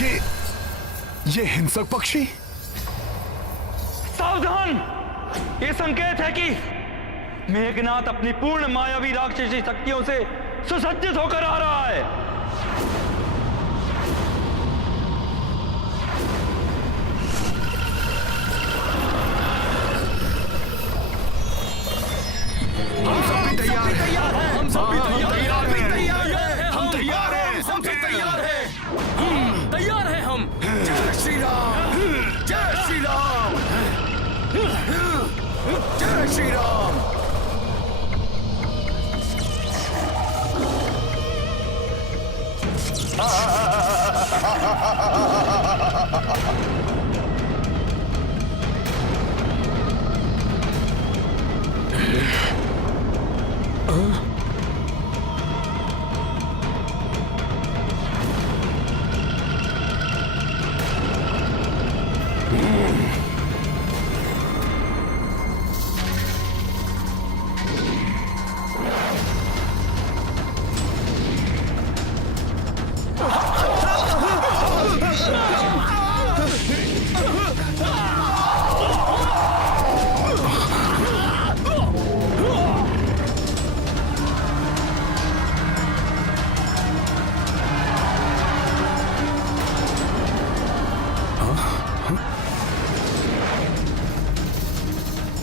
ये हिंसक पक्षी? सावधान! ये संकेत है कि मेघनाथ अपनी पूर्ण मायावी राक्षसी शक्तियों से सुसज्जित होकर आ रहा है। हम सब भी तैयार हैं। हम सब भी तैयार हैं। हम तैयार हैं। हम सब तैयार हैं। तैयार हैं हम। जय श्री राम, जय श्री राम, जय श्री राम।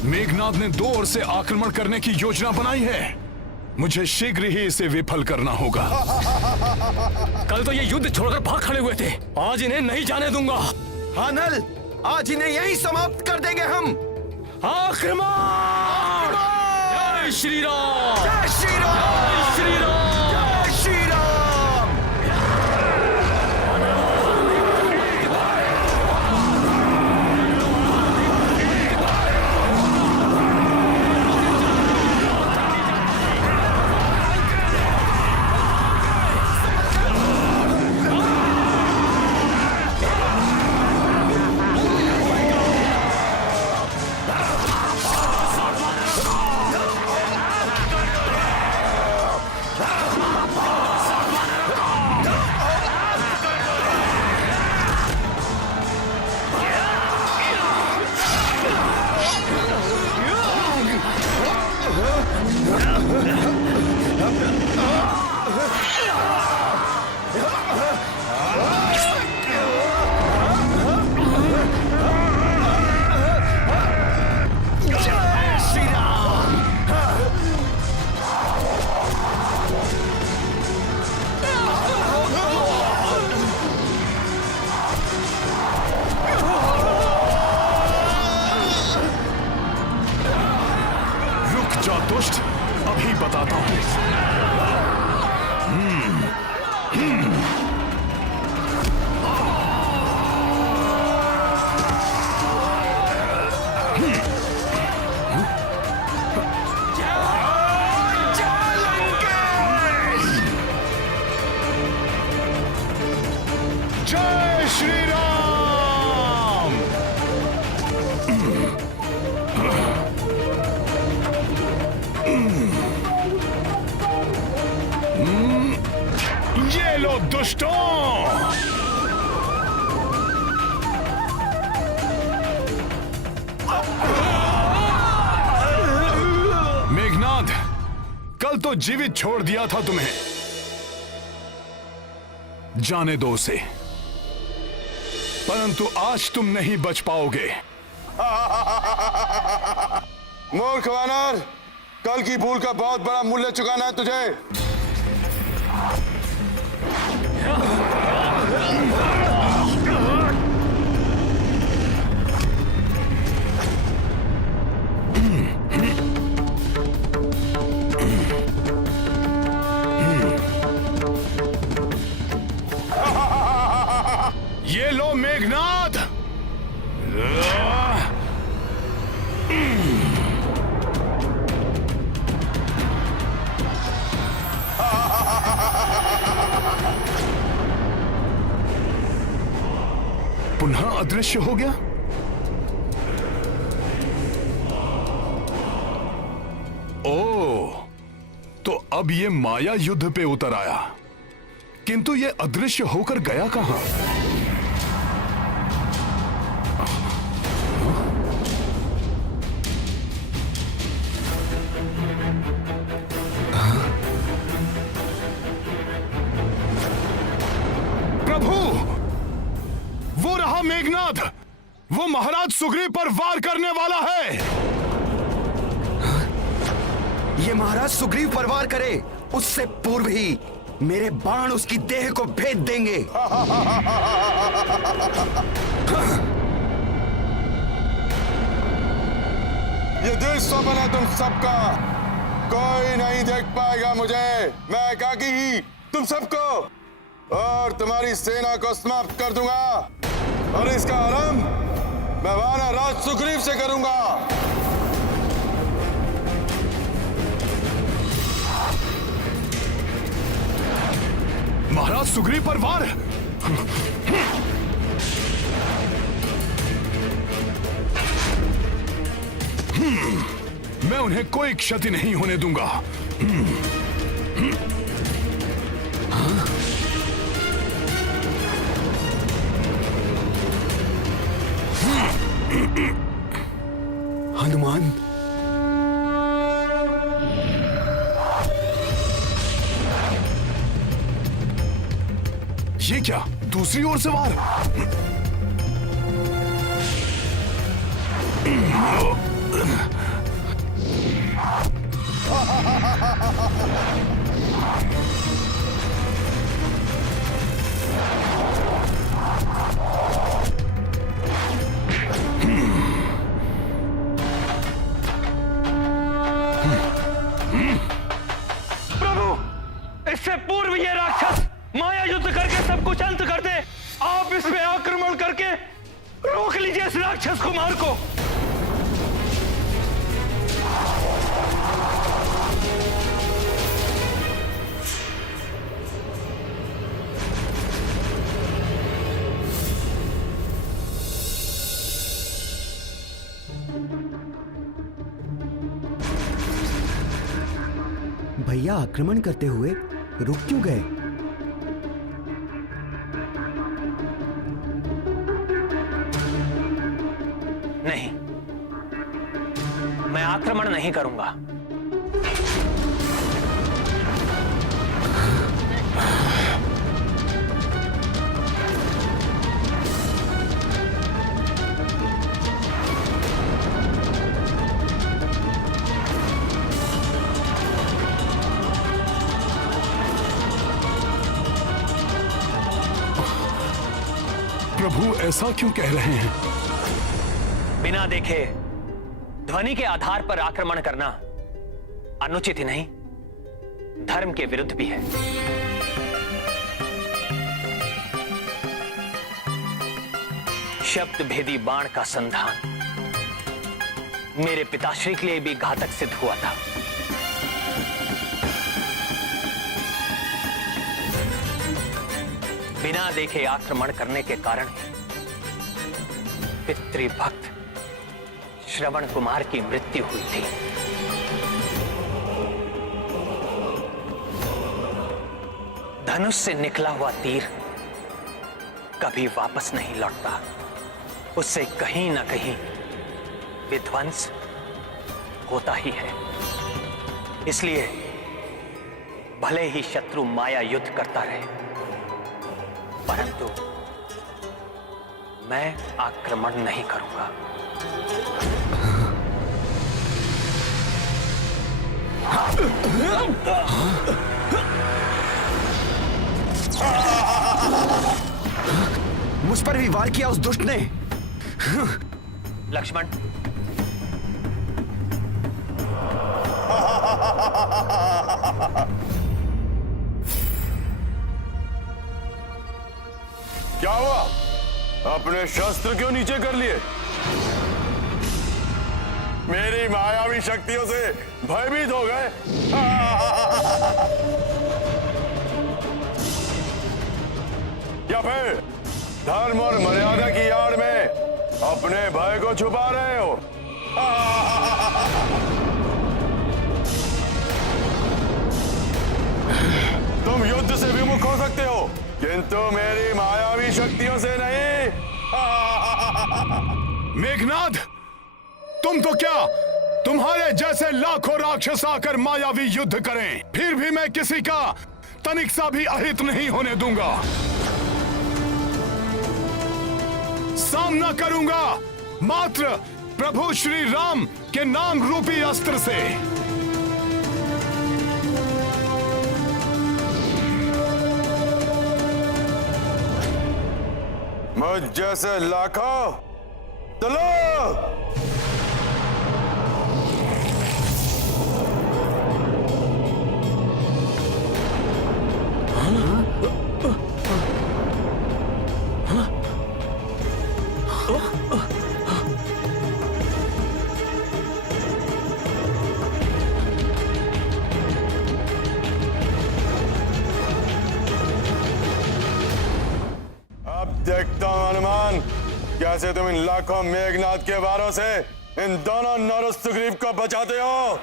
मेघनाद ने दो ओर से आक्रमण करने की योजना बनाई है। मुझे शीघ्र ही इसे विफल करना होगा। कल तो ये युद्ध छोड़कर भाग खड़े हुए थे, आज इन्हें नहीं जाने दूंगा। हाँ नल, आज इन्हें यहीं समाप्त कर देंगे हम। आक्रमण! जय श्री राम, जय श्री राम, जय श्री राम, जय श्री राम। दुष्ट, अभी बताता हूं। जय श्री राम। ये लो दुष्टों, मेघनाद, कल तो जीवित छोड़ दिया था तुम्हें, जाने दो उसे, परंतु आज तुम नहीं बच पाओगे। मूर्ख वानर, कल की भूल का बहुत बड़ा मूल्य चुकाना है तुझे। ये लो मेघनाद। पुनः अदृश्य हो गया। ओह, तो अब ये माया युद्ध पे उतर आया, किंतु ये अदृश्य होकर गया कहां? मेघनाद, वो महाराज सुग्रीव पर वार करने वाला है। ये महाराज सुग्रीव पर वार करे उससे पूर्व ही मेरे बाण उसकी देह को भेद देंगे। ये दिल स्वप्न है तुम सबका, कोई नहीं देख पाएगा मुझे। मैं एकाकी ही तुम सबको और तुम्हारी सेना को समाप्त कर दूंगा, और इसका आरंभ मैं वानर राज सुग्रीव से करूंगा। महाराज सुग्रीव पर वार। मैं उन्हें कोई क्षति नहीं होने दूंगा। हनुमान, ये क्या, दूसरी ओर से वार? प्रभु, इससे पूर्व ये राक्षस माया युद्ध करके सब कुछ अंत कर दे। आप इस पे आक्रमण करके रोक लीजिए इस राक्षस कुमार को। भैया आक्रमण करते हुए रुक क्यों गए? नहीं, मैं आक्रमण नहीं करूंगा। प्रभु ऐसा क्यों कह रहे हैं? बिना देखे ध्वनि के आधार पर आक्रमण करना अनुचित ही नहीं, धर्म के विरुद्ध भी है। शब्द भेदी बाण का संधान मेरे पिताश्री के लिए भी घातक सिद्ध हुआ था। बिना देखे आक्रमण करने के कारण पितृभक्त श्रवण कुमार की मृत्यु हुई थी। धनुष से निकला हुआ तीर कभी वापस नहीं लौटता, उससे कहीं ना कहीं विध्वंस होता ही है। इसलिए भले ही शत्रु माया युद्ध करता रहे, परंतु मैं आक्रमण नहीं करूंगा। मुझ पर भी वार किया उस दुष्ट ने। लक्ष्मण, क्या हुआ? अपने शस्त्र क्यों नीचे कर लिए? मेरी मायावी शक्तियों से भयभीत हो गए? या फिर धर्म और मर्यादा की आड़ में अपने भय को छुपा रहे हो? तुम युद्ध से विमुख हो सकते हो, किंतु मेरी मायावी शक्तियों से नहीं। मेघनाद, तुम तो क्या, तुम्हारे जैसे लाखों राक्षस आकर मायावी युद्ध करें, फिर भी मैं किसी का तनिक सा भी अहित नहीं होने दूंगा। सामना करूंगा मात्र प्रभु श्री राम के नाम रूपी अस्त्र से। मुझ जैसे लाखों चलो। अब देखता हूं हनुमान, कैसे तुम इन लाखों मेघनाथ के वारों से इन दोनों नर सुग्रीव को बचाते हो।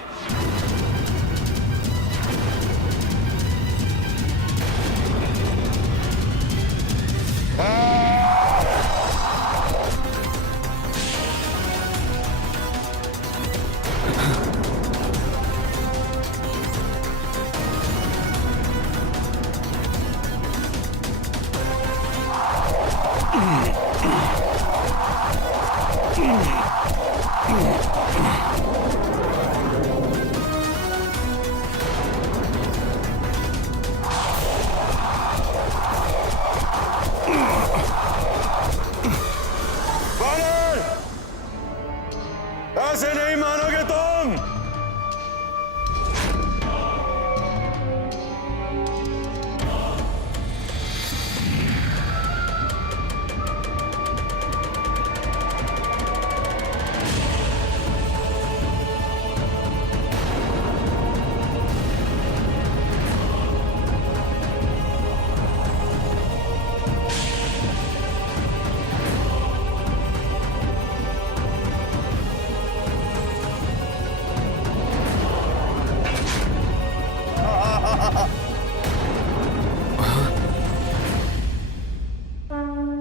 वानर, ऐसे नहीं मानोगे तुम।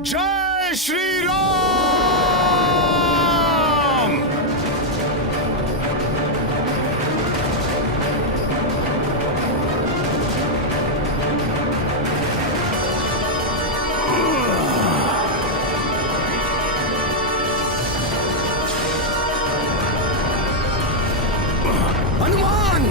जय श्री राम। हनुमान!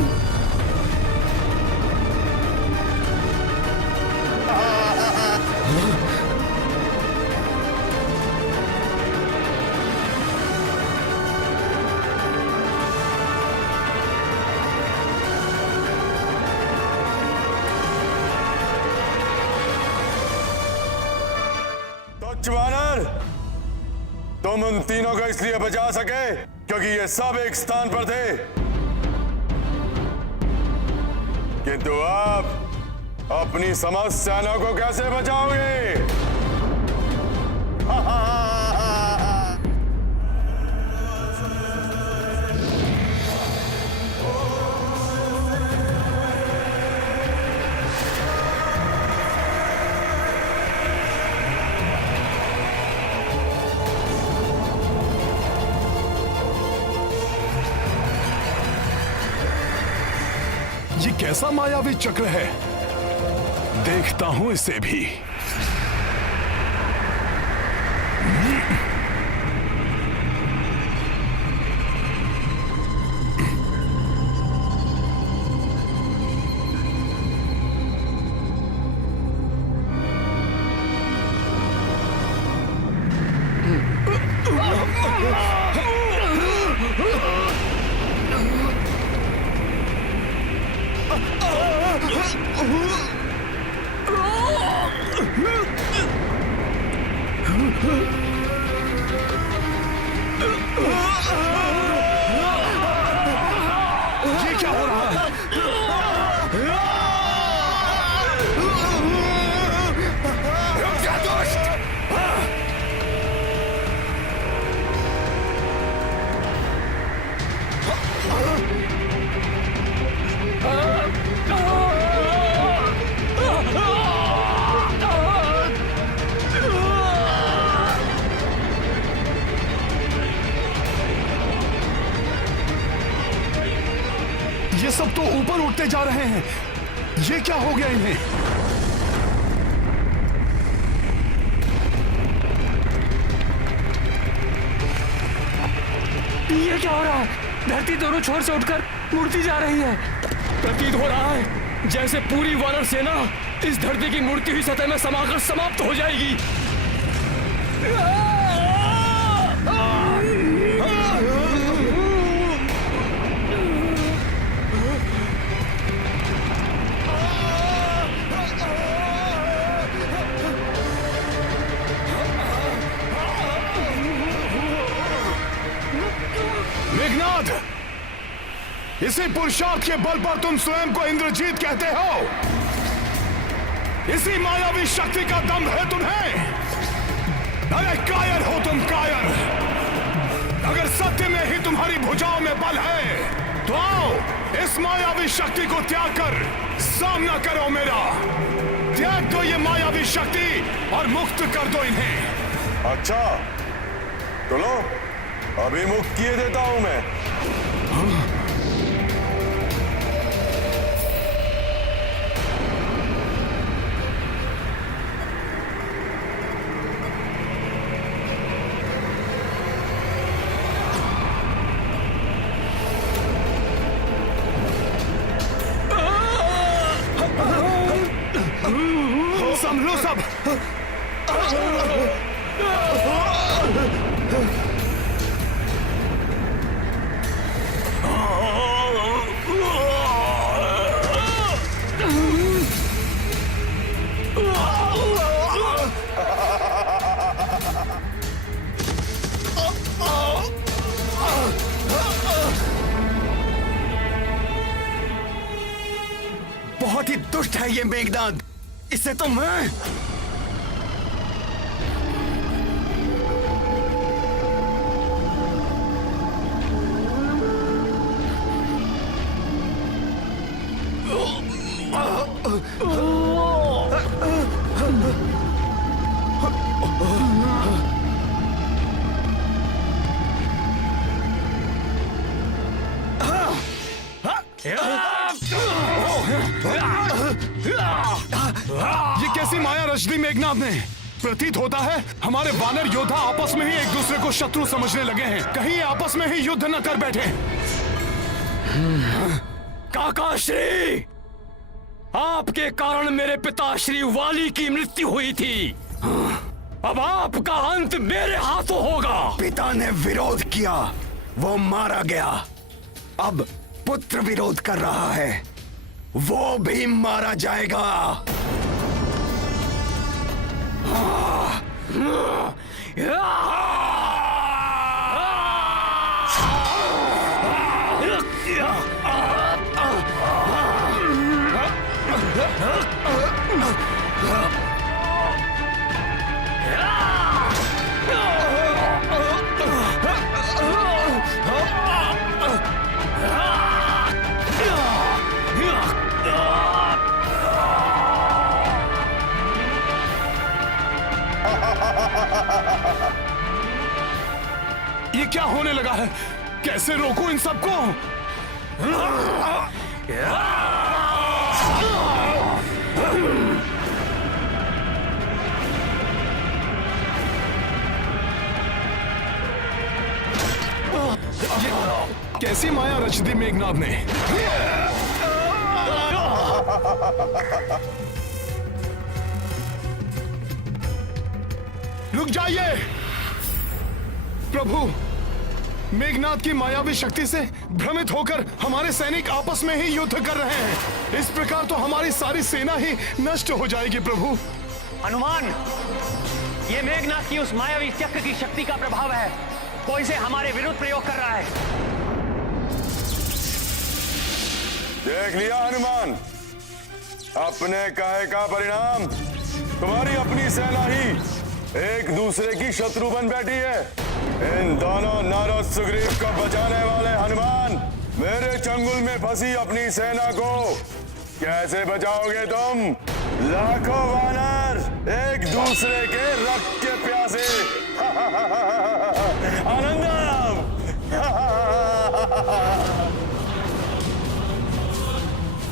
वानर, तुम उन तीनों को इसलिए बचा सके क्योंकि ये सब एक स्थान पर थे, किंतु आप अपनी समस्त सेना को कैसे बचाओगे? ये कैसा मायावी चक्र है, देखता हूं इसे भी। ये क्या हो रहा है? ये सब तो ऊपर उठते जा रहे हैं, ये क्या हो गया इन्हें? ये क्या हो रहा है? धरती दोनों छोर से उठकर मुड़ती जा रही है। प्रतीत हो रहा है जैसे पूरी वानर सेना इस धरती की मुड़ती हुई सतह में समाकर समाप्त हो जाएगी। मेघनाद, इसी पुरुषार्थ के बल पर तुम स्वयं को इंद्रजीत कहते हो। इसी मायावी शक्ति का दम है तुम्हें। अरे कायर हो तुम, कायर। अगर सत्य में ही तुम्हारी भुजाओं में बल है तो आओ इस मायावी शक्ति को त्याग कर सामना करो मेरा। त्याग दो ये मायावी शक्ति और मुक्त कर दो इन्हें। अच्छा, तो लो, अभी मुक्त किए देता हूं मैं। संभलो सब। बहुत ही दुष्ट है ये मेघनाद। इसे तो मैं ये कैसी माया रच दी मेघनाद ने? प्रतीत होता है हमारे वानर योद्धा आपस में ही एक दूसरे को शत्रु समझने लगे हैं। कहीं ये आपस में ही युद्ध न कर बैठे। काकाश्री, आपके कारण मेरे पिताश्री वाली की मृत्यु हुई थी। अब आपका अंत मेरे हाथों होगा। पिता ने विरोध किया, वो मारा गया। अब पुत्र विरोध कर रहा है, वो भी मारा जाएगा। ये क्या होने लगा है? कैसे रोकूं इन सबको? कैसी माया रच दी मेघनाद ने? रुक जाइए प्रभु। मेघनाद की मायावी शक्ति से भ्रमित होकर हमारे सैनिक आपस में ही युद्ध कर रहे हैं। इस प्रकार तो हमारी सारी सेना ही नष्ट हो जाएगी प्रभु। हनुमान, ये मेघनाद की उस मायावी चक्र की शक्ति का प्रभाव है। वो इसे हमारे विरुद्ध प्रयोग कर रहा है। देख लिया हनुमान, अपने कहे का परिणाम। तुम्हारी अपनी सेना ही एक दूसरे की शत्रु बन बैठी है। इन दोनों नारद सुग्रीव को बचाने वाले हनुमान, मेरे चंगुल में फंसी अपनी सेना को कैसे बचाओगे तुम? लाखों वानर एक दूसरे के रक्त के प्यासे। आनंदम।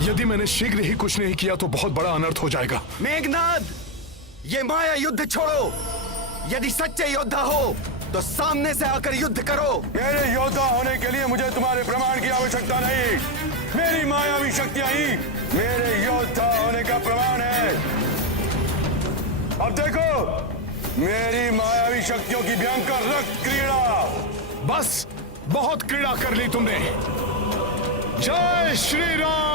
यदि मैंने शीघ्र ही कुछ नहीं किया तो बहुत बड़ा अनर्थ हो जाएगा। मेघनाद, ये माया युद्ध छोड़ो। यदि सच्चे योद्धा हो तो सामने से आकर युद्ध करो। मेरे योद्धा होने के लिए मुझे तुम्हारे प्रमाण की आवश्यकता नहीं। मेरी मायावी शक्तियां ही मेरे योद्धा होने का प्रमाण है। अब देखो मेरी मायावी शक्तियों की भयंकर रक्त क्रीड़ा। बस बहुत क्रीड़ा कर ली तुमने। जय श्री राम।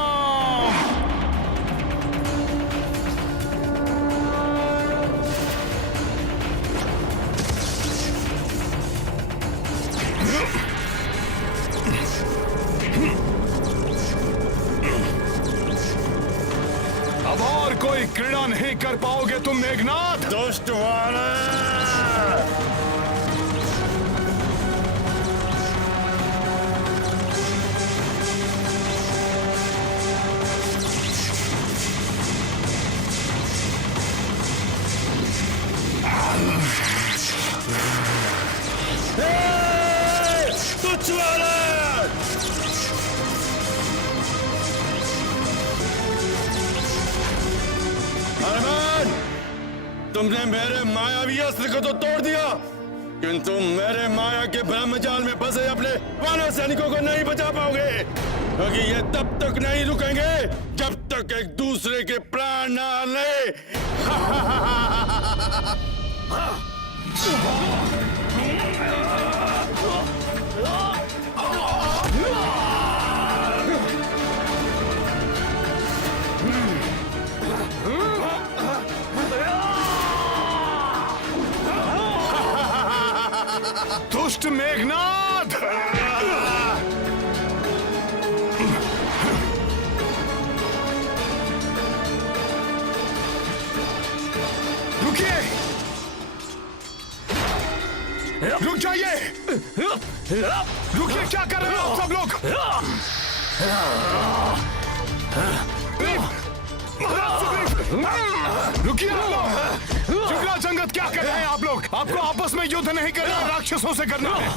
अब और कोई क्रीड़ा नहीं कर पाओगे तुम मेघनाथ। दुष्ट वानर! तुच्छ वानर! हनुमान, तुमने मेरे मायावी अस्त्र को तो तोड़ दिया, किंतु मेरे माया के ब्रह्मजाल में फंसे अपने वानर सैनिकों को नहीं बचा पाओगे, क्योंकि ये तब तक नहीं रुकेंगे जब तक एक दूसरे के प्राण न ले। दुष्ट मेघनाथ। रुकिए, रुक जाइए। रुकिए, क्या कर रहे हो आप सब लोग? रुकिए आप लोग। जुगला जंगत क्या कर रहे हैं आप लोग? आपको आपस में युद्ध नहीं करना, राक्षसों से करना है।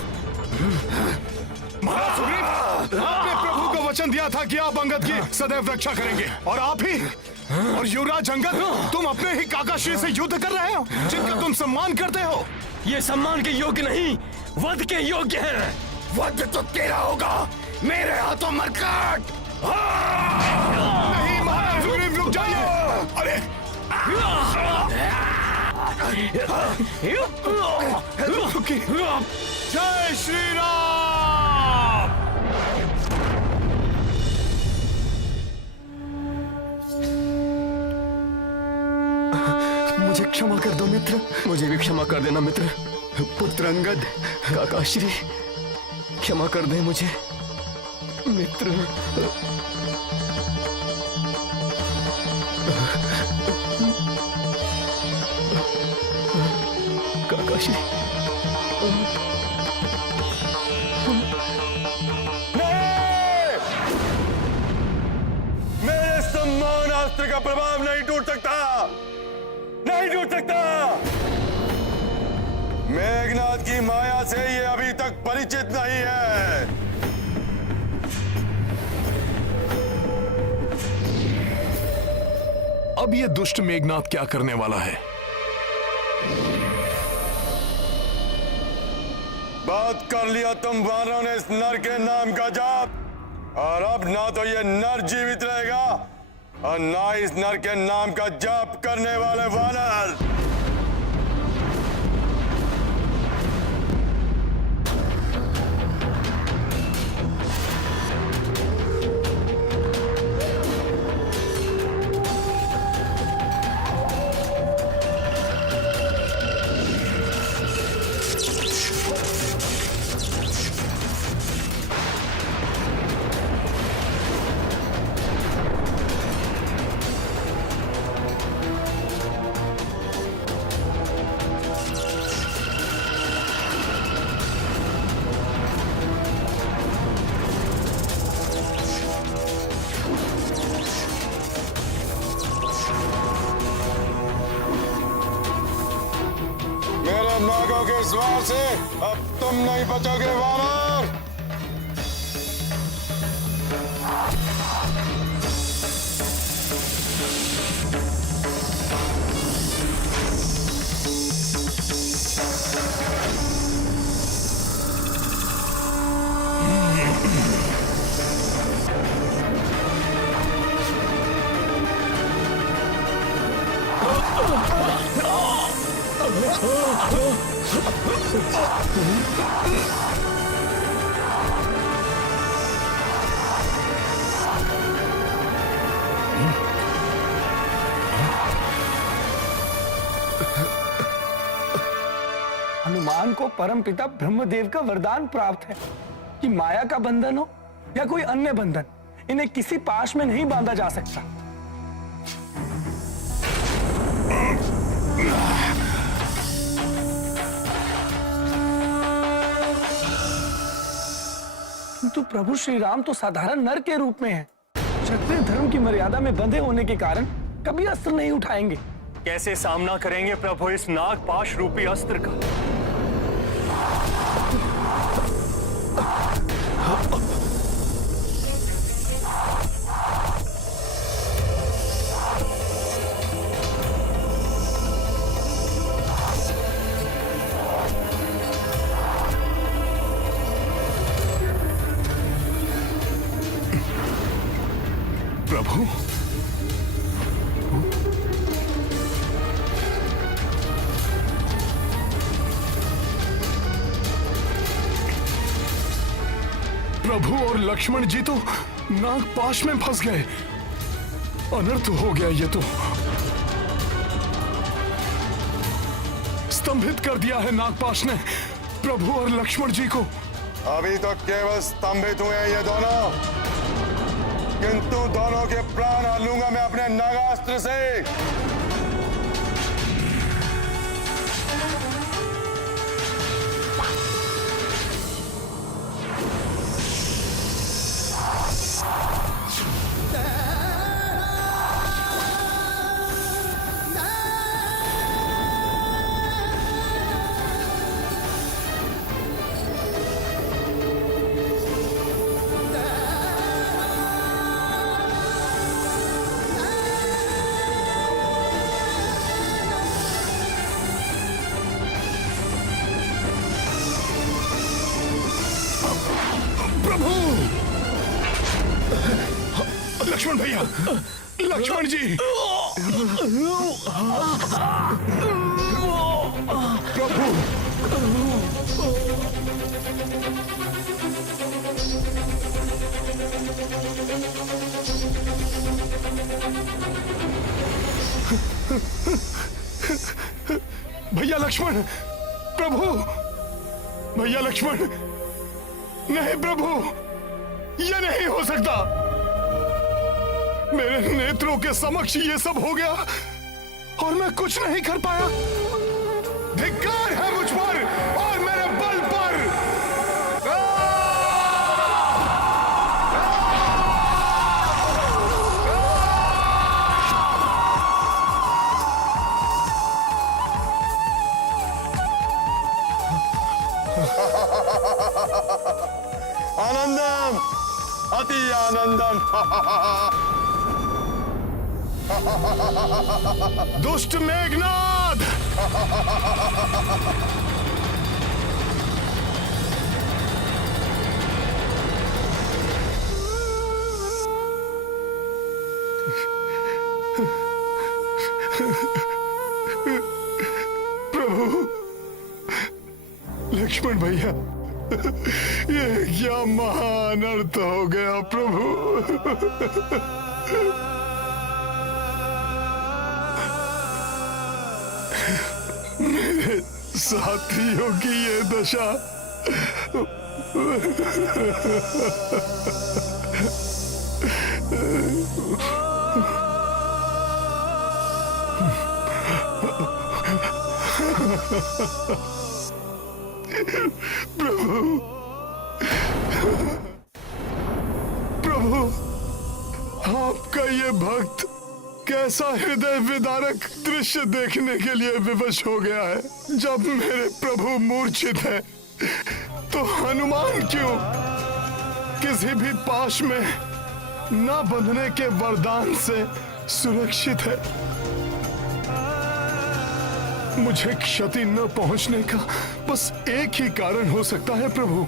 महाराज सुग्रीव, आपने प्रभु को वचन दिया था कि आप अंगद की सदैव रक्षा करेंगे, और आप ही और युवराज अंगद तुम अपने ही काकाश्री से युद्ध कर रहे हो, जिनका तुम सम्मान करते हो। ये सम्मान के योग्य नहीं, वध के योग्य है। वध तो तेरा होगा, मेरे हाथों मरकट। नहीं महाराज सुग्रीव, रुक जाइए। अरे रुकिए। जय श्री राम। मुझे क्षमा कर दो मित्र, मुझे भी क्षमा कर देना मित्र। पुत्र अंगद, काकाश्री, क्षमा कर दे मुझे मित्र। काकाश्री, मेरे सम्मान अस्त्र का प्रभाव नहीं टूट सकता, नहीं टूट सकता। मेघनाथ की माया से ये अभी तक परिचित नहीं है। अब ये दुष्ट मेघनाथ क्या करने वाला है? बात कर लिया तुम वानरों ने इस नर के नाम का जाप, और अब ना तो ये नर जीवित रहेगा और ना इस नर के नाम का जाप करने वाले वानर। नागों के स्वार से अब तुम नहीं बचोगे वानर। हनुमान को परमपिता ब्रह्मदेव का वरदान प्राप्त है कि माया का बंधन हो या कोई अन्य बंधन, इन्हें किसी पाश में नहीं बांधा जा सकता। किंतु प्रभु श्री राम तो साधारण नर के रूप में हैं। क्षत्रिय धर्म की मर्यादा में बंधे होने के कारण कभी अस्त्र नहीं उठाएंगे। कैसे सामना करेंगे प्रभु इस नागपाश रूपी अस्त्र का? प्रभु, प्रभु और लक्ष्मण जी तो नागपाश में फंस गए। अनर्थ हो गया ये तो। स्तंभित कर दिया है नागपाश ने प्रभु और लक्ष्मण जी को। अभी तो केवल स्तंभित हुए हैं ये दोनों, किंतु दोनों के प्राण हर लूंगा मैं अपने नागास्त्र से। लक्ष्मण भैया, लक्ष्मण जी, प्रभु, भैया लक्ष्मण, प्रभु, भैया लक्ष्मण, नहीं प्रभु, यह नहीं हो सकता। मेरे नेत्रों के समक्ष ये सब हो गया और मैं कुछ नहीं कर पाया। धिक्कार है मुझ पर और मेरे बल पर। आनंदम, अति आनंदम। दुष्ट मेघनाद, प्रभु, लक्ष्मण भैया, ये क्या महान अर्थ हो गया प्रभु। मेरे साथियों की ये दशा। प्रभु, प्रभु, आपका ये भक्त कैसा हृदय विदारक दृश्य देखने के लिए विवश हो गया है। जब मेरे प्रभु मूर्छित है तो हनुमान क्यों किसी भी पाश में न बंधने के वरदान से सुरक्षित है। मुझे क्षति न पहुंचने का बस एक ही कारण हो सकता है प्रभु,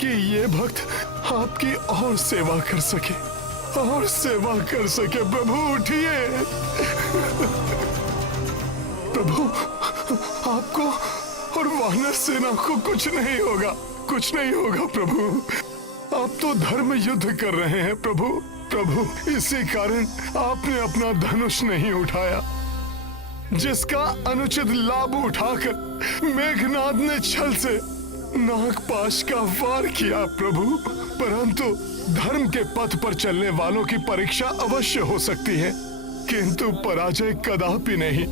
कि ये भक्त आपकी और सेवा कर सके, और सेवा कर सके। प्रभु उठिए, प्रभु, आप वानर सेना को कुछ नहीं होगा, कुछ नहीं होगा प्रभु। आप तो धर्म युद्ध कर रहे हैं प्रभु। प्रभु, इसी कारण आपने अपना धनुष नहीं उठाया, जिसका अनुचित लाभ उठाकर मेघनाद ने छल से नागपाश का वार किया प्रभु। परंतु धर्म के पथ पर चलने वालों की परीक्षा अवश्य हो सकती है, किंतु पराजय कदापि नहीं।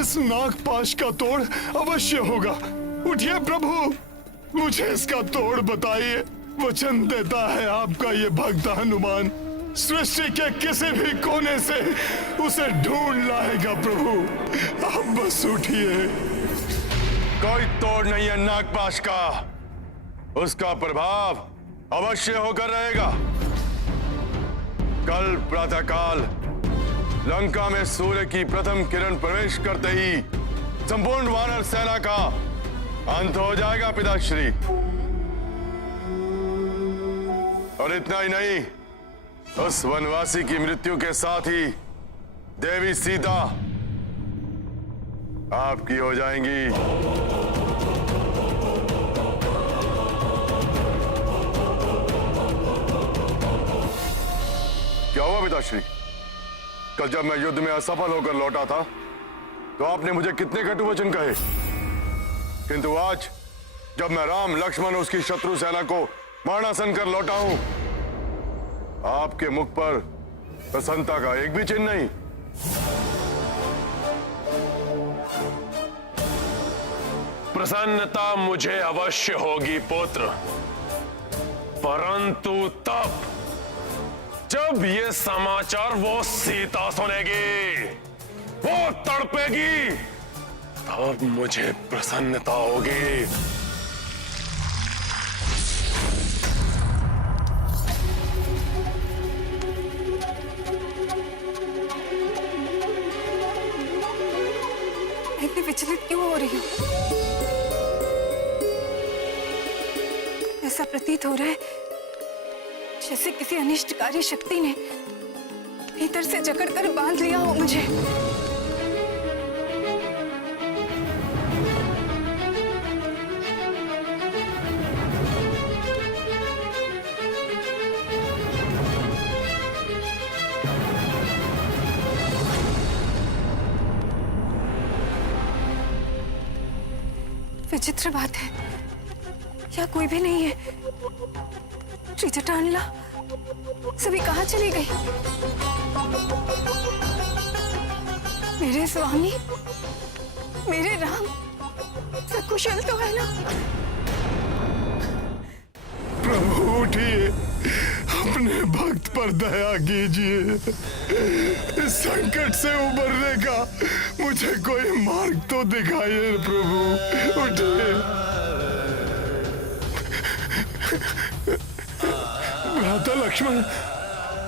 इस नागपाश का तोड़ अवश्य होगा। उठिए प्रभु, मुझे इसका तोड़ बताइए। वचन देता है आपका ये भक्त हनुमान सृष्टि के किसी भी कोने से उसे ढूंढ लाएगा प्रभु। आप बस उठिए। कोई तोड़ नहीं है नागपाश का, उसका प्रभाव अवश्य होकर रहेगा। कल प्रातःकाल लंका में सूर्य की प्रथम किरण प्रवेश करते ही संपूर्ण वानर सेना का अंत हो जाएगा पिताश्री। और इतना ही नहीं, उस वनवासी की मृत्यु के साथ ही देवी सीता आपकी हो जाएंगी। क्या हुआ पिताश्री? कल जब मैं युद्ध में असफल होकर लौटा था तो आपने मुझे कितने कटु वचन कहे, किंतु आज जब मैं राम लक्ष्मण उसकी शत्रु सेना को मारणासन कर लौटा हूं, आपके मुख पर प्रसन्नता का एक भी चिन्ह नहीं। प्रसन्नता मुझे अवश्य होगी पुत्र, परंतु तब जब ये समाचार वो सीता सुनेगी, वो तड़पेगी, तब मुझे प्रसन्नता होगी। इतनी विचलित क्यों हो रही हूँ? ऐसा प्रतीत हो रहा है जैसे किसी अनिष्टकारी शक्ति ने भीतर से जकड़कर बांध लिया हो मुझे। विचित्र बात है, यहाँ कोई भी नहीं है। त्रिजटानला सभी कहाँ चली गई? मेरे स्वामी, मेरे राम सकुशल तो है ना? प्रभु उठिए, अपने भक्त पर दया कीजिए। इस संकट से उबरने का मुझे कोई मार्ग तो दिखाइए प्रभु। उठिए। भ्राता लक्ष्मण,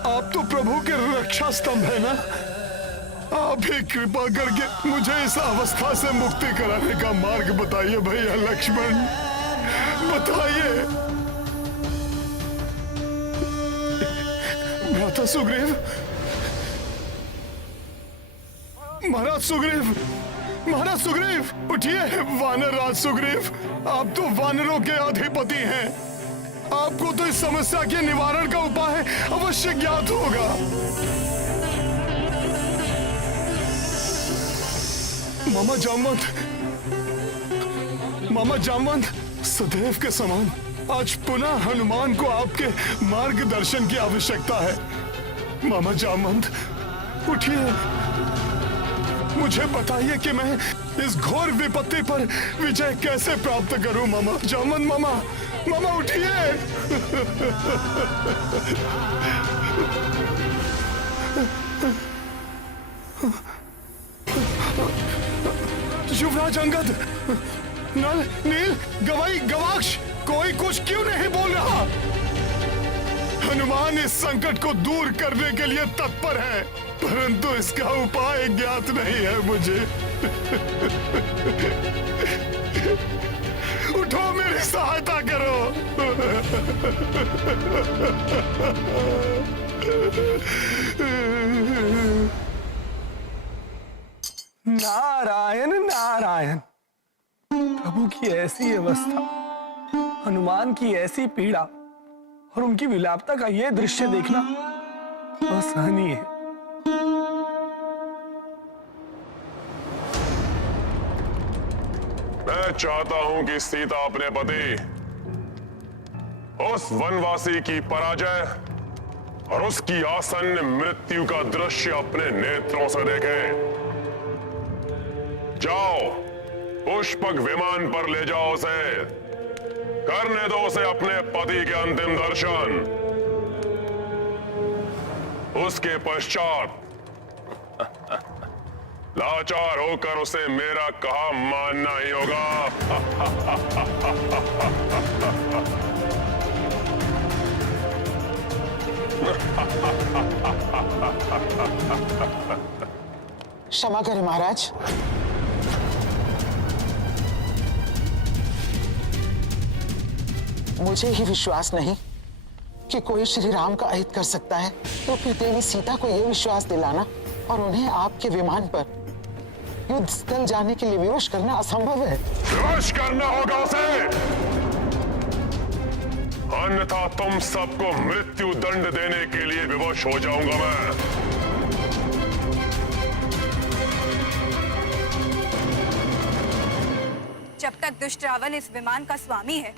आप तो प्रभु के रक्षा स्तंभ है ना? आप ही कृपा करके मुझे इस अवस्था से मुक्ति कराने का मार्ग बताइए भैया लक्ष्मण, बताइए। भ्राता सुग्रीव, महाराज सुग्रीव, महाराज सुग्रीव, उठिए। वानर राज सुग्रीव, आप तो वानरों के अधिपति हैं, आपको तो इस समस्या के निवारण का उपाय अवश्य ज्ञात होगा। मामा जामवंत, मामा जामवंत, सदैव के समान आज पुनः हनुमान को आपके मार्गदर्शन की आवश्यकता है। मामा जामवंत, उठिए, मुझे बताइए कि मैं इस घोर विपत्ति पर विजय कैसे प्राप्त करूं। मामा जामवंत, मामा, मामा उठिए। युवराज अंगद, नल, नील, गवाई, गवाक्ष, कोई कुछ क्यों नहीं बोल रहा? हनुमान इस संकट को दूर करने के लिए तत्पर है, परंतु इसका उपाय ज्ञात नहीं है मुझे। उठो, मेरी सहायता करो। नारायण नारायण। प्रभु की ऐसी अवस्था, हनुमान की ऐसी पीड़ा और उनकी विलापता का यह दृश्य देखना असहनीय है। मैं चाहता हूं कि सीता अपने पति उस वनवासी की पराजय और उसकी आसन्न मृत्यु का दृश्य अपने नेत्रों से देखे। जाओ, पुष्पक विमान पर ले जाओ उसे, करने दो उसे अपने पति के अंतिम दर्शन। उसके पश्चात लाचार होकर उसे मेरा कहा मानना ही होगा। क्षमा करें महाराज। मुझे ही विश्वास नहीं कि कोई श्री राम का अहित कर सकता है, तो फिर देवी सीता को यह विश्वास दिलाना और उन्हें आपके विमान पर युद्ध स्थल जाने के लिए विवश करना असंभव है। विवश करना होगा उसे, अन्यथा तुम सबको मृत्यु दंड देने के लिए विवश हो जाऊंगा मैं। जब तक दुष्ट रावण इस विमान का स्वामी है,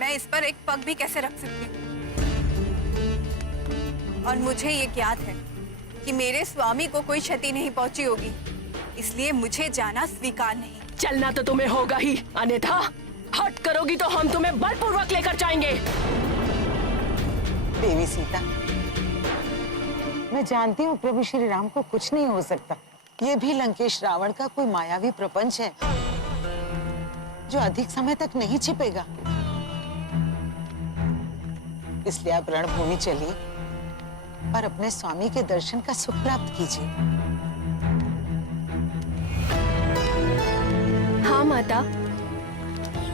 मैं इस पर एक पग भी कैसे रख सकती हूँ? और मुझे ये ज्ञात है कि मेरे स्वामी को कोई क्षति नहीं पहुंची होगी, इसलिए मुझे जाना स्वीकार नहीं। चलना तो तुम्हें होगा ही, अन्यथा हट करोगी तो हम तुम्हें बलपूर्वक लेकर जाएंगे। देवी सीता, मैं जानती हूँ प्रभु श्री राम को कुछ नहीं हो सकता। ये भी लंकेश रावण का कोई मायावी प्रपंच है जो अधिक समय तक नहीं छिपेगा। इसलिए आप रणभूमि चलिए और अपने स्वामी के दर्शन का सुख प्राप्त कीजिए। हाँ माता,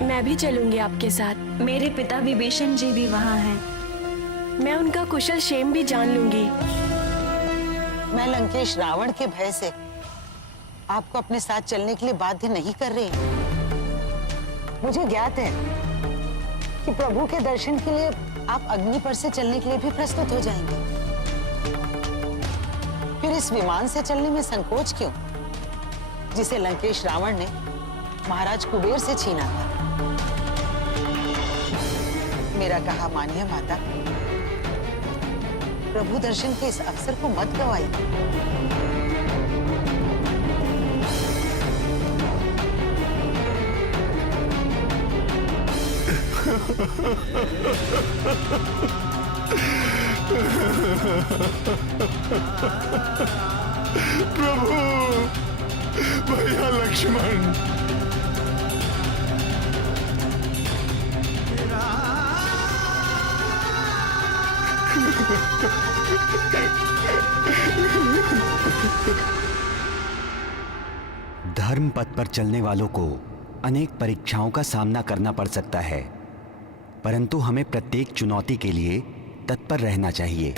मैं भी चलूंगी आपके साथ। मेरे पिता विभीषण जी भी वहाँ हैं। मैं उनका कुशल क्षेम भी जान लूंगी। मैं लंकेश रावण के भय से आपको अपने साथ चलने के लिए बाध्य नहीं कर रही। मुझे ज्ञात है कि प्रभु के दर्शन के लिए आप अग्नि पर से चलने के लिए भी प्रस्तुत हो जाएंगे। फिर इस विमान से चलने में संकोच क्यों, जिसे लंकेश रावण ने महाराज कुबेर से छीना था? मेरा कहा मानिए माता, प्रभु दर्शन के इस अवसर को मत गवाइए। प्रभु, भैया लक्ष्मण, धर्म पथ पर चलने वालों को अनेक परीक्षाओं का सामना करना पड़ सकता है, परंतु हमें प्रत्येक चुनौती के लिए तत्पर रहना चाहिए।